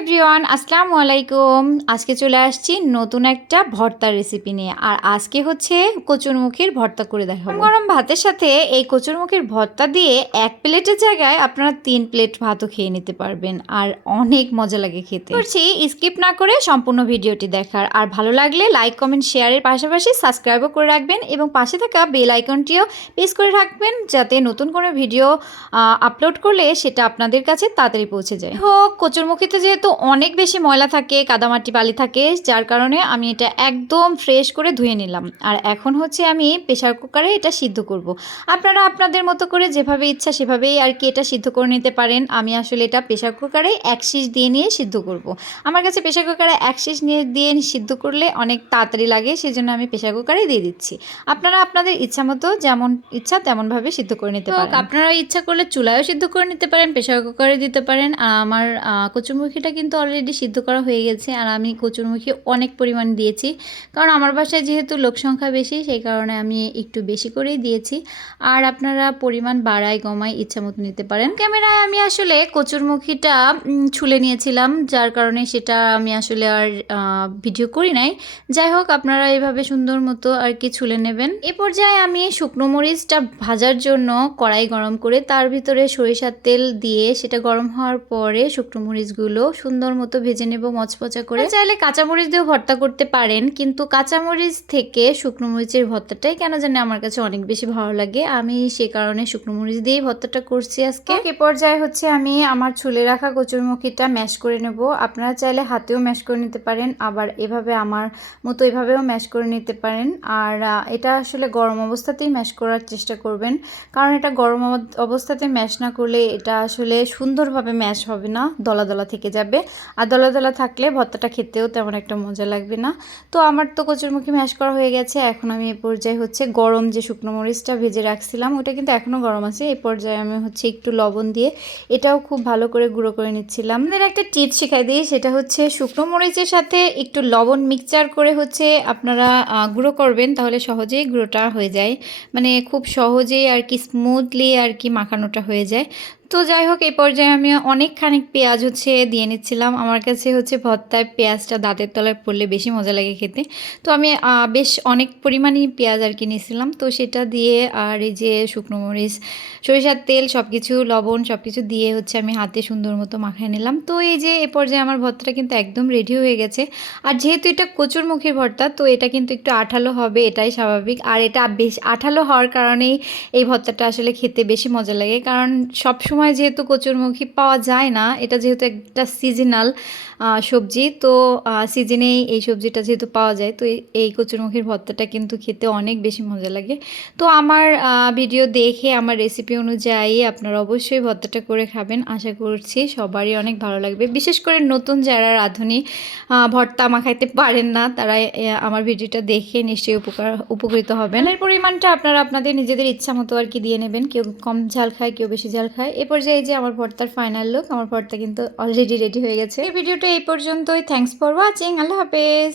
Everyone, আসসালামু আলাইকুম। আজকে চলে আসছি নতুন একটা ভর্তার রেসিপি নিয়ে। আর আজকে হচ্ছে কচুরমুখির ভর্তা করে দেখাবো। গরম ভাতের সাথে এই কচুরমুখির ভর্তা দিয়ে এক প্লেটের জায়গায় আপনারা 3 প্লেট ভাতও খেয়ে নিতে পারবেন। আর অনেক মজা লাগে খেতে। করছি স্কিপ না করে সম্পূর্ণ ভিডিওটি দেখার। আর ভালো লাগলে লাইক, কমেন্ট, শেয়ারের পাশাপাশি সাবস্ক্রাইবও করে রাখবেন এবং পাশে থাকা বেল আইকনটিও প্রেস করে রাখবেন, যাতে নতুন কোনো ভিডিও আপলোড করলে সেটা আপনাদের কাছে তাড়াতাড়ি পৌঁছে যায়। হোক, কচুরমুখিতে যেহেতু অনেক বেশি ময়লা থাকে, কাদামাটি বালি থাকে, যার কারণে আমি এটা একদম ফ্রেশ করে ধুয়ে নিলাম। আর এখন হচ্ছে আমি প্রেশার কুকারে এটা সিদ্ধ করব। আপনারা আপনাদের মতো করে যেভাবে ইচ্ছা সেভাবেই আর কি এটা সিদ্ধ করে নিতে পারেন। আমি আসলে এটা প্রেশার কুকারে 1 সিজ দিয়ে নিয়ে সিদ্ধ করব। আমার কাছে প্রেশার কুকারে 1 সিজ দিয়ে সিদ্ধ করলে অনেক তাড়াতাড়ি লাগে, সেজন্য আমি প্রেশার কুকারে দিয়ে দিচ্ছি। আপনারা আপনাদের ইচ্ছা মতো যেমন ইচ্ছা তেমনভাবে সিদ্ধ করে নিতে পারেন। আপনারা ইচ্ছা করলে চুলায়ও সিদ্ধ করে নিতে পারেন, প্রেশার কুকারে দিতে পারেন। আর আমার কচুরমুখিটা কিন্তু অলরেডি সিদ্ধ করা হয়ে গেছে। আর আমি কচুরমুখি অনেক পরিমাণ দিয়েছি, কারণ আমার বাসায় যেহেতু লোক সংখ্যা বেশি, সেই কারণে আমি একটু বেশি করেই দিয়েছি। আর আপনারা পরিমাণ বাড়াই কমাই ইচ্ছা মতো নিতে পারেন। ক্যামেরায় আমি আসলে কচুরমুখিটা ছুলে নিয়েছিলাম, যার কারণে সেটা আমি আসলে আর ভিডিও করি নাই। যাই হোক, আপনারা এইভাবে সুন্দর মতো আর কি ছুলে নেবেন। এ পর্যায়ে আমি শুকনো মরিচটা ভাজার জন্য কড়াই গরম করে তার ভিতরে সরিষার তেল দিয়ে সেটা গরম হওয়ার পরে শুকনো মরিচগুলো সুন্দর মতো ভেজে নেব মচমচা করে। চাইলে কাঁচামরিচ দিয়েও ভর্তা করতে পারেন, কিন্তু কাঁচামরিচ থেকে শুকনো মরিচের ভর্তাটাই কেন জানি আমার কাছে অনেক বেশি ভালো লাগে। আমি সে কারণে শুকনো মরিচ দিয়েই ভর্তাটা করছি আজকে। এ পর্যায়ে হচ্ছে আমি আমার ছুলে রাখা কচুরমুখিটা ম্যাশ করে নেব। আপনারা চাইলে হাতেও ম্যাশ করে নিতে পারেন, আবার এভাবে আমার মতো এভাবেও ম্যাশ করে নিতে পারেন। আর এটা আসলে গরম অবস্থাতেই ম্যাশ করার চেষ্টা করবেন, কারণ এটা গরম অবস্থাতে ম্যাশ না করলে এটা আসলে সুন্দরভাবে ম্যাশ হবে না, দলা দলা থেকে যাবে। আর দলা দলা থাকলে ভর্তাটা খেতেও তেমন একটা মজা লাগবে না। তো আমার তো কচুরমুখী ম্যাশ করা হয়ে গেছে। এখন আমি এ পর্যায়ে হচ্ছে গরম যে শুকনো মরিচটা ভেজে রাখছিলাম, ওটা কিন্তু এখনও গরম আছে। এই পর্যায়ে আমি হচ্ছে একটু লবণ দিয়ে এটাও খুব ভালো করে গুঁড়ো করে নিচ্ছিলাম। আপনাদের একটা টিপস শেখাই দিই, সেটা হচ্ছে শুকনো মরিচের সাথে একটু লবণ মিক্সচার করে হচ্ছে আপনারা গুঁড়ো করবেন, তাহলে সহজেই গুঁড়োটা হয়ে যায়। মানে খুব সহজেই আর কি স্মুথলি আর কি মাখানোটা হয়ে যায়। তো যাই হোক, এই পর্যায়ে আমি অনেকখানি পেঁয়াজ হচ্ছে দিয়ে নিচ্ছিলাম। আমার কাছে হচ্ছে ভর্তায় পেঁয়াজটা দাঁতের তলায় পড়লে বেশি মজা লাগে খেতে। তো আমি বেশ অনেক পরিমাণই পেঁয়াজ আর কি নিয়েছিলাম। তো সেটা দিয়ে আর এই যে শুকনো মরিচ, সরিষার তেল, সব কিছু লবণ সব কিছু দিয়ে হচ্ছে আমি হাতে সুন্দর মতো মাখিয়ে নিলাম। তো এই যে এ পর্যায়ে আমার ভর্তাটা কিন্তু একদম রেডি হয়ে গেছে। আর যেহেতু এটা কচুরমুখির ভর্তা, তো এটা কিন্তু একটু আঠালো হবে, এটাই স্বাভাবিক। আর এটা বেশ আঠালো হওয়ার কারণেই এই ভর্তাটা আসলে খেতে বেশি মজা লাগে, কারণ সব সময় যেহেতু কচুরমুখী পাওয়া যায় না, এটা যেহেতু একটা সিজনাল সবজি, তো সিজনেই এই সবজিটা যেহেতু পাওয়া যায়, তো এই কচুরমুখির ভর্তাটা কিন্তু খেতে অনেক বেশি মজা লাগে। তো আমার ভিডিও দেখে আমার রেসিপি অনুযায়ী আপনারা অবশ্যই ভর্তাটা করে খাবেন। আশা করছি সবারই অনেক ভালো লাগবে, বিশেষ করে নতুন যারা রাঁধুনি ভর্তা মাখাইতে পারেন না, তারা আমার ভিডিওটা দেখে নিশ্চয়ই উপকৃত হবেন। এর পরিমাণটা আপনারা আপনাদের নিজেদের ইচ্ছা মতো আর কি দিয়ে নেবেন, কেউ কম ঝাল খায়, কেউ বেশি ঝাল খায়। এ পর্যায়ে যে আমার ভর্তার ফাইনাল লুক, আমার ভর্তা কিন্তু অলরেডি রেডি হয়ে গেছে। এই ভিডিওটা এই পর্যন্তই। Thanks for watching. আল্লাহ হাফেজ।